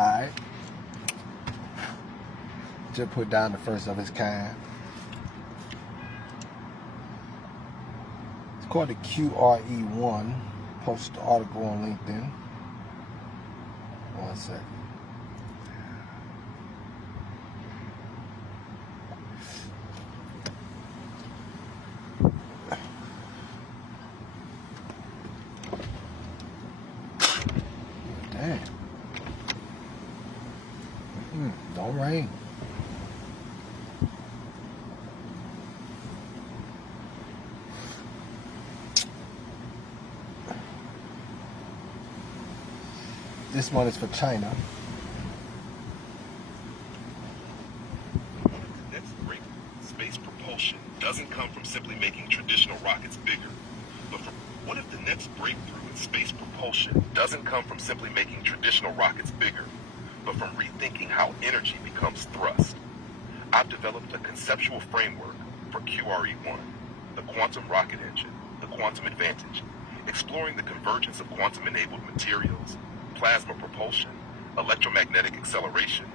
Alright. Just put down the first of its kind. It's called the QRE-1. Posted the article on LinkedIn. 1 second. Damn. Don't rain. This one is for China. Next breakthrough, space propulsion, doesn't come from simply making traditional rockets bigger, but from what if the next breakthrough in space propulsion doesn't come from simply making traditional rockets bigger, but from rethinking how energy becomes thrust? I've developed a conceptual framework for QRE-1, the quantum rocket engine, the quantum advantage, exploring the convergence of quantum-enabled materials, plasma propulsion, electromagnetic acceleration,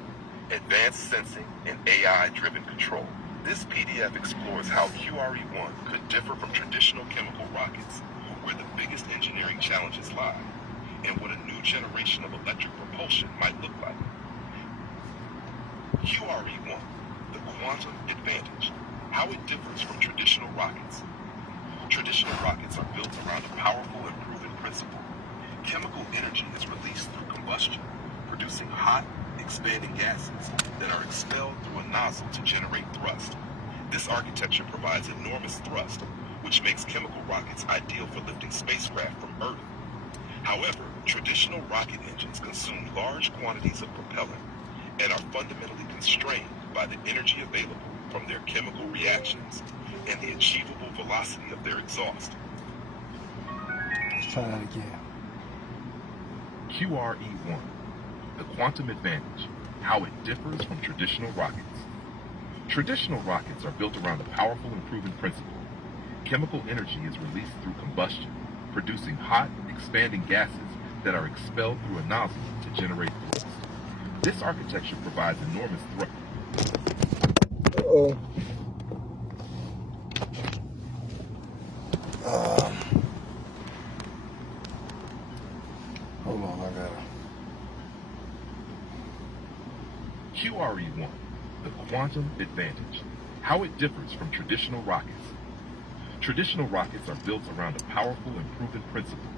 advanced sensing, and AI-driven control. This PDF explores how QRE-1 could differ from traditional chemical rockets, where the biggest engineering challenges lie, and what a new generation of electric propulsion might look like. QRE-1, the quantum advantage, how it differs from traditional rockets. Traditional rockets are built around a powerful and proven principle. Chemical energy is released through combustion, producing hot, expanding gases that are expelled through a nozzle to generate thrust. This architecture provides enormous thrust, which makes chemical rockets ideal for lifting spacecraft from Earth. However, traditional rocket engines consume large quantities of propellant and are fundamentally constrained by the energy available from their chemical reactions and the achievable velocity of their exhaust. Let's try that again. QRE-1, the quantum advantage, how it differs from traditional rockets. Traditional rockets are built around a powerful and proven principle. Chemical energy is released through combustion, producing hot, expanding gases that are expelled through a nozzle to generate thrust. This architecture provides enormous thrust. Uh-oh. Hold on, I gotta. QRE-1, the quantum advantage, how it differs from traditional rockets. Traditional rockets are built around a powerful and proven principle.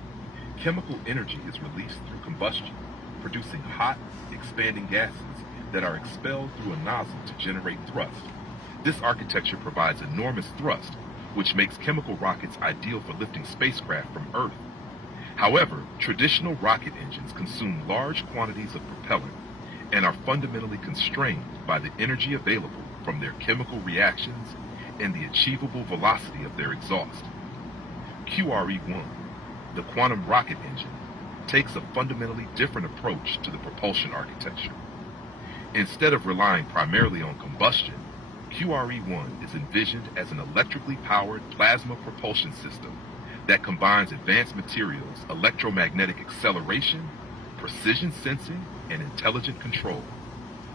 Chemical energy is released through combustion, producing hot, expanding gases that are expelled through a nozzle to generate thrust. This architecture provides enormous thrust, which makes chemical rockets ideal for lifting spacecraft from Earth. However, traditional rocket engines consume large quantities of propellant and are fundamentally constrained by the energy available from their chemical reactions and the achievable velocity of their exhaust. QRE-1, the quantum rocket engine, takes a fundamentally different approach to the propulsion architecture. Instead of relying primarily on combustion, QRE-1 is envisioned as an electrically powered plasma propulsion system that combines advanced materials, electromagnetic acceleration, precision sensing, and intelligent control.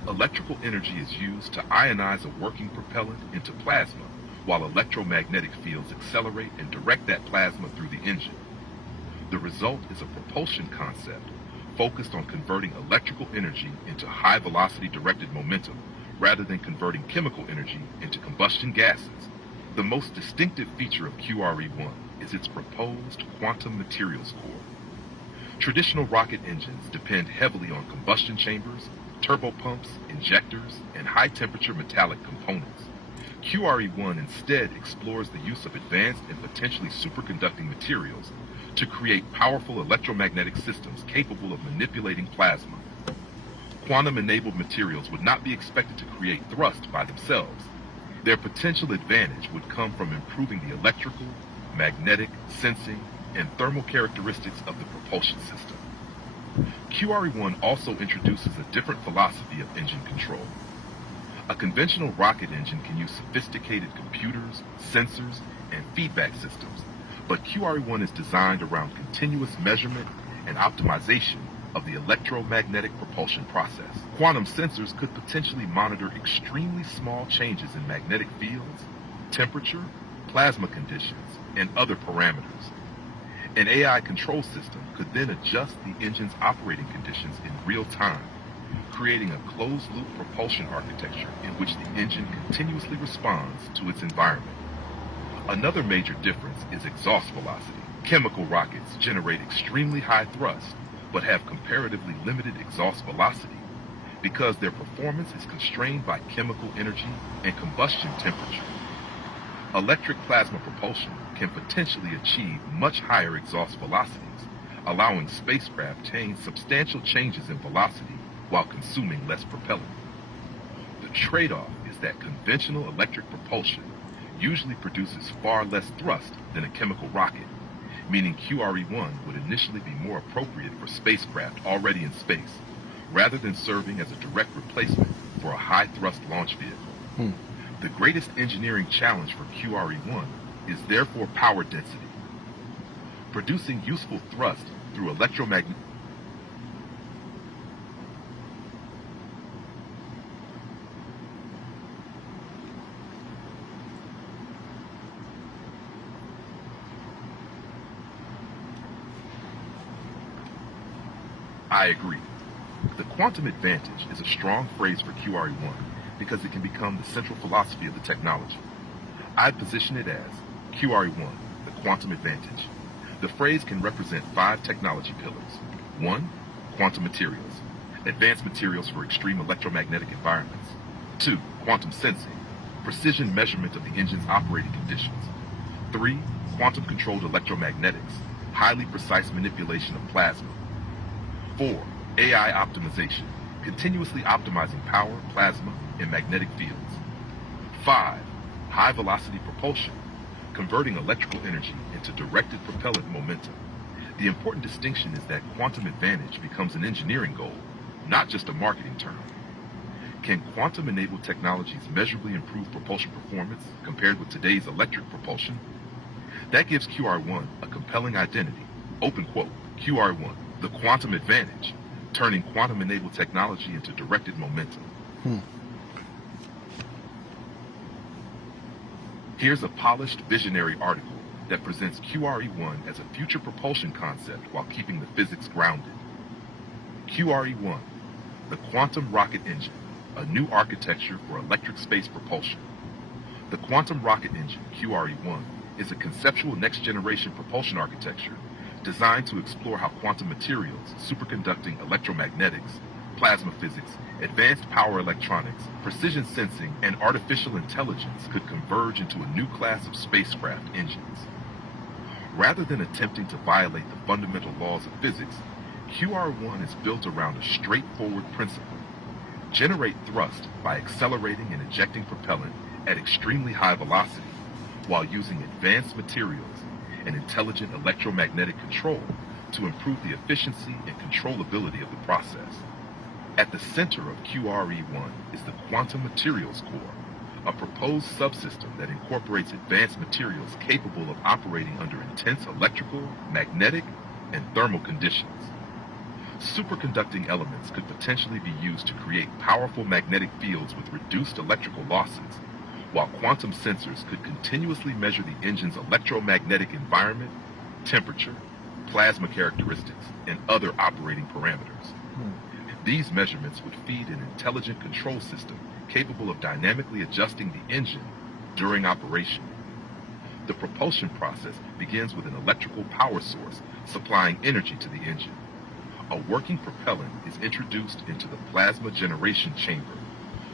Electrical energy is used to ionize a working propellant into plasma, while electromagnetic fields accelerate and direct that plasma through the engine. The result is a propulsion concept focused on converting electrical energy into high-velocity directed momentum, rather than converting chemical energy into combustion gases. The most distinctive feature of QRE-1 is its proposed quantum materials core. Traditional rocket engines depend heavily on combustion chambers, turbopumps, injectors, and high-temperature metallic components. QRE-1 instead explores the use of advanced and potentially superconducting materials to create powerful electromagnetic systems capable of manipulating plasma. Quantum-enabled materials would not be expected to create thrust by themselves. Their potential advantage would come from improving the electrical, magnetic, sensing, and thermal characteristics of the propulsion system. QRE-1 also introduces a different philosophy of engine control. A conventional rocket engine can use sophisticated computers, sensors, and feedback systems, but QRE-1 is designed around continuous measurement and optimization of the electromagnetic propulsion process. Quantum sensors could potentially monitor extremely small changes in magnetic fields, temperature, plasma conditions, and other parameters. An AI control system could then adjust the engine's operating conditions in real time, creating a closed-loop propulsion architecture in which the engine continuously responds to its environment. Another major difference is exhaust velocity. Chemical rockets generate extremely high thrust, but have comparatively limited exhaust velocity because their performance is constrained by chemical energy and combustion temperature. Electric plasma propulsion can potentially achieve much higher exhaust velocities, allowing spacecraft to attain substantial changes in velocity while consuming less propellant. The trade-off is that conventional electric propulsion usually produces far less thrust than a chemical rocket, meaning QRE-1 would initially be more appropriate for spacecraft already in space, rather than serving as a direct replacement for a high-thrust launch vehicle. The greatest engineering challenge for QRE-1 is therefore power density. Producing useful thrust through electromagnetic I agree. The quantum advantage is a strong phrase for QRE-1 because it can become the central philosophy of the technology. I'd position it as QRE-1, the quantum advantage. The phrase can represent 5 technology pillars. 1. Quantum materials, advanced materials for extreme electromagnetic environments. 2. Quantum sensing, precision measurement of the engine's operating conditions. 3. Quantum-controlled electromagnetics, highly precise manipulation of plasma. 4. AI optimization, continuously optimizing power, plasma, and magnetic fields. 5. High-velocity propulsion, converting electrical energy into directed propellant momentum. The important distinction is that quantum advantage becomes an engineering goal, not just a marketing term. Can quantum-enabled technologies measurably improve propulsion performance compared with today's electric propulsion? That gives QRE-1 a compelling identity. Open quote, QRE-1, the quantum advantage, turning quantum-enabled technology into directed momentum. Here's a polished, visionary article that presents QRE-1 as a future propulsion concept while keeping the physics grounded. QRE-1, the quantum rocket engine, a new architecture for electric space propulsion. The quantum rocket engine, QRE-1, is a conceptual next-generation propulsion architecture designed to explore how quantum materials, superconducting electromagnetics, plasma physics, advanced power electronics, precision sensing, and artificial intelligence could converge into a new class of spacecraft engines. Rather than attempting to violate the fundamental laws of physics, QRE-1 is built around a straightforward principle. Generate thrust by accelerating and ejecting propellant at extremely high velocity while using advanced materials and intelligent electromagnetic control to improve the efficiency and controllability of the process. At the center of QRE-1 is the Quantum Materials Core, a proposed subsystem that incorporates advanced materials capable of operating under intense electrical, magnetic, and thermal conditions. Superconducting elements could potentially be used to create powerful magnetic fields with reduced electrical losses, while quantum sensors could continuously measure the engine's electromagnetic environment, temperature, plasma characteristics, and other operating parameters. These measurements would feed an intelligent control system capable of dynamically adjusting the engine during operation. The propulsion process begins with an electrical power source supplying energy to the engine. A working propellant is introduced into the plasma generation chamber,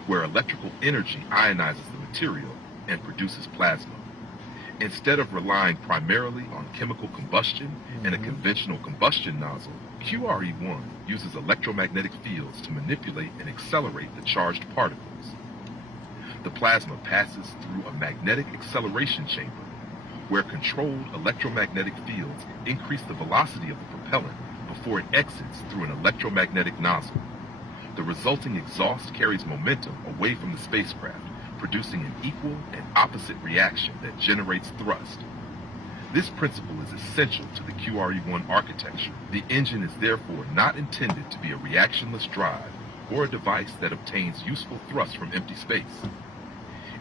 where electrical energy ionizes the material and produces plasma. Instead of relying primarily on chemical combustion and a conventional combustion nozzle, QRE-1 uses electromagnetic fields to manipulate and accelerate the charged particles. The plasma passes through a magnetic acceleration chamber, where controlled electromagnetic fields increase the velocity of the propellant before it exits through an electromagnetic nozzle. The resulting exhaust carries momentum away from the spacecraft, producing an equal and opposite reaction that generates thrust. This principle is essential to the QRE-1 architecture. The engine is therefore not intended to be a reactionless drive or a device that obtains useful thrust from empty space.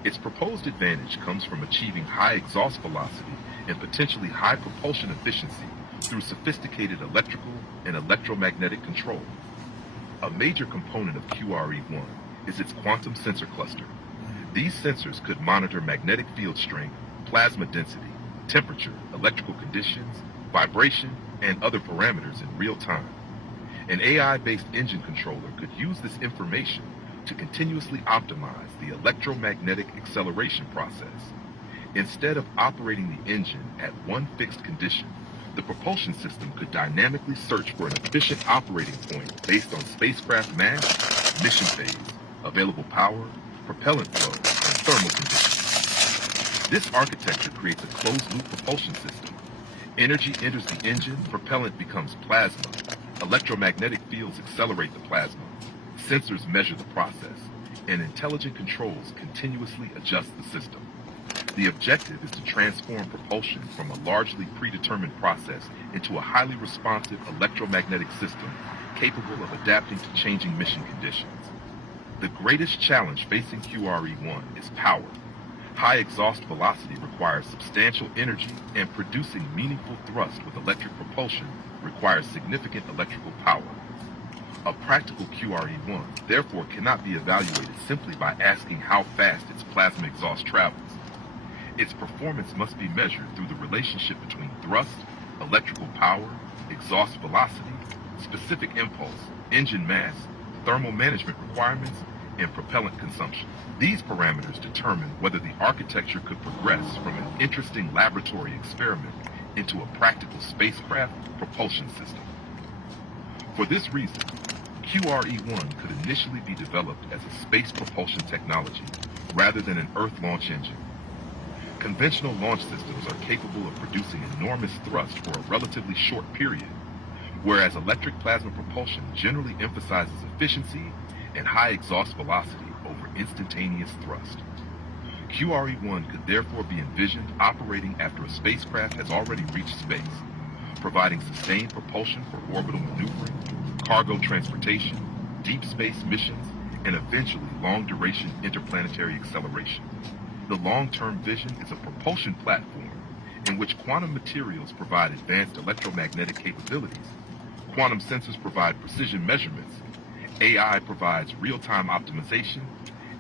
Its proposed advantage comes from achieving high exhaust velocity and potentially high propulsion efficiency through sophisticated electrical and electromagnetic control. A major component of QRE-1 is its quantum sensor cluster. These sensors could monitor magnetic field strength, plasma density, temperature, electrical conditions, vibration, and other parameters in real time. An AI-based engine controller could use this information to continuously optimize the electromagnetic acceleration process. Instead of operating the engine at one fixed condition, the propulsion system could dynamically search for an efficient operating point based on spacecraft mass, mission phase, available power, propellant flow, and thermal conditions. This architecture creates a closed-loop propulsion system. Energy enters the engine, propellant becomes plasma. Electromagnetic fields accelerate the plasma. Sensors measure the process, and intelligent controls continuously adjust the system. The objective is to transform propulsion from a largely predetermined process into a highly responsive electromagnetic system capable of adapting to changing mission conditions. The greatest challenge facing QRE-1 is power. High exhaust velocity requires substantial energy, and producing meaningful thrust with electric propulsion requires significant electrical power. A practical QRE-1 therefore cannot be evaluated simply by asking how fast its plasma exhaust travels. Its performance must be measured through the relationship between thrust, electrical power, exhaust velocity, specific impulse, engine mass, thermal management requirements, and propellant consumption. These parameters determine whether the architecture could progress from an interesting laboratory experiment into a practical spacecraft propulsion system. For this reason, QRE-1 could initially be developed as a space propulsion technology rather than an Earth launch engine. Conventional launch systems are capable of producing enormous thrust for a relatively short period, whereas electric plasma propulsion generally emphasizes efficiency and high exhaust velocity over instantaneous thrust. QRE-1 could therefore be envisioned operating after a spacecraft has already reached space, providing sustained propulsion for orbital maneuvering, cargo transportation, deep space missions, and eventually long-duration interplanetary acceleration. The long-term vision is a propulsion platform in which quantum materials provide advanced electromagnetic capabilities, quantum sensors provide precision measurements, AI provides real-time optimization,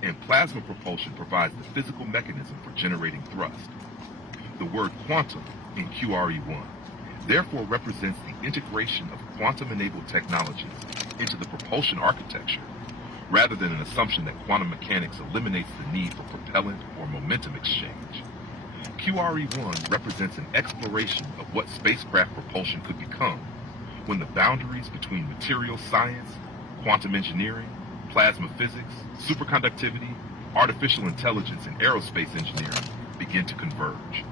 and plasma propulsion provides the physical mechanism for generating thrust. The word quantum in QRE-1 therefore represents the integration of quantum-enabled technologies into the propulsion architecture, rather than an assumption that quantum mechanics eliminates the need for propellant or momentum exchange. QRE-1 represents an exploration of what spacecraft propulsion could become when the boundaries between materials science, quantum engineering, plasma physics, superconductivity, artificial intelligence, and aerospace engineering begin to converge.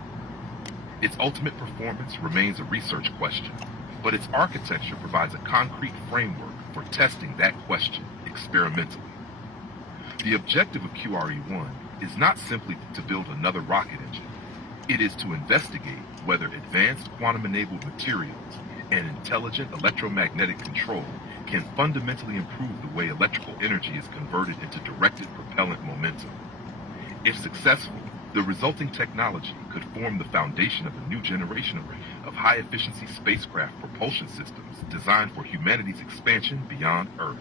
Its ultimate performance remains a research question, but its architecture provides a concrete framework for testing that question experimentally. The objective of QRE-1 is not simply to build another rocket engine. It is to investigate whether advanced quantum-enabled materials and intelligent electromagnetic control can fundamentally improve the way electrical energy is converted into directed propellant momentum. If successful, the resulting technology could form the foundation of a new generation of high-efficiency spacecraft propulsion systems designed for humanity's expansion beyond Earth.